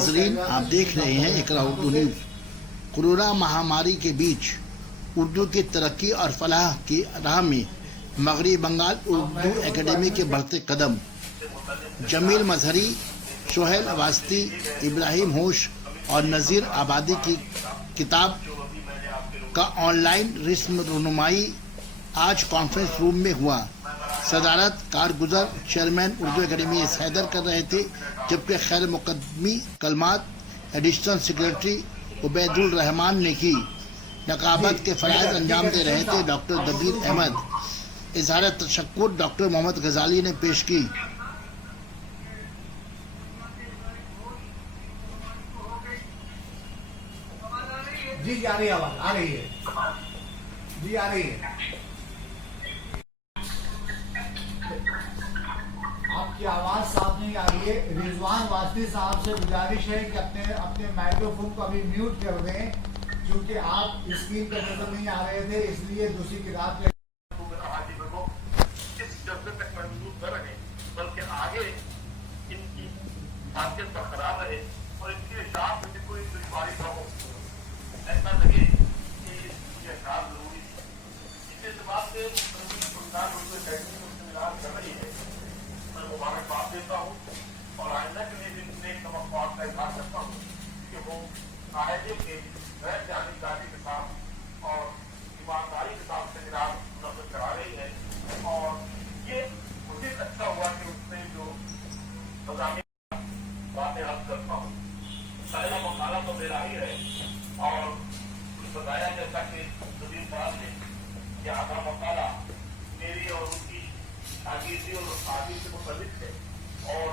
नाजरीन, आप देख रहे हैं इकरा उर्दू न्यूज़। कोरोना महामारी के बीच उर्दू की तरक्की और फलाह की राह में मगरबी बंगाल उर्दू एकेडमी के बढ़ते कदम। जमील मजहरी, सोहेल अवास्ती, इब्राहिम होश और नज़ीर आबादी की किताब का ऑनलाइन रस्म रुनुमाई आज कॉन्फ्रेंस रूम में हुआ। सदारत कारगुजर chairman Urdu academy S Haider कर रहे थे, जबकि खैर मुकदमी कलमात एडिशनल सेक्रेटरी उबैदुल रहमान ने की। नकाबत के फ़राइज़ अंजाम दे रहे थे डॉक्टर दबीर अहमद। इजहार तशक्कुर डॉक्टर मोहम्मद गजाली ने पेश की। जी आ रही है, आवाज आ रही है, जी आ रही है। आपकी आवाज साफ नहीं आ रही है। रिजवान वास्ती साहब से गुजारिश है कि अपने माइक्रोफोन को अभी म्यूट कर दें, क्योंकि आप स्क्रीन पर नजर नहीं आ रहे थे, इसलिए दूसरी किताब के इस जज्बे तक महसूस न रहे, बल्कि आगे इनकी हासियत बरकरार रहे और इनकी शाख में कोई दुश्वारी न हो, ऐसा लगे कि ये काम जरूरी है। इस एतबार से सुल्तान उर्दू एकेडमी में मिलान कर रही है, मैं मुबारकबाद देता हूँ और आइंदा के लिए भी नेक तवक्कुआत का इज़हार करता हूँ कि वो कायदे के गैर जानिबदारी के साथ और ईमानदारी के साथ सेमिनार मुनक़्क़िद करा रही है। और ये मुझे अच्छा हुआ कि उसने जो मज़ामीन बातें अर्ज़ करता हूँ, पहला मकाला तो मेरा ही है और बताया जैसा कि नज़ीर साहब ने कि आधा मकाला मेरी और उनकी आजीज़ी और आदि से मुतल्लिक़ है और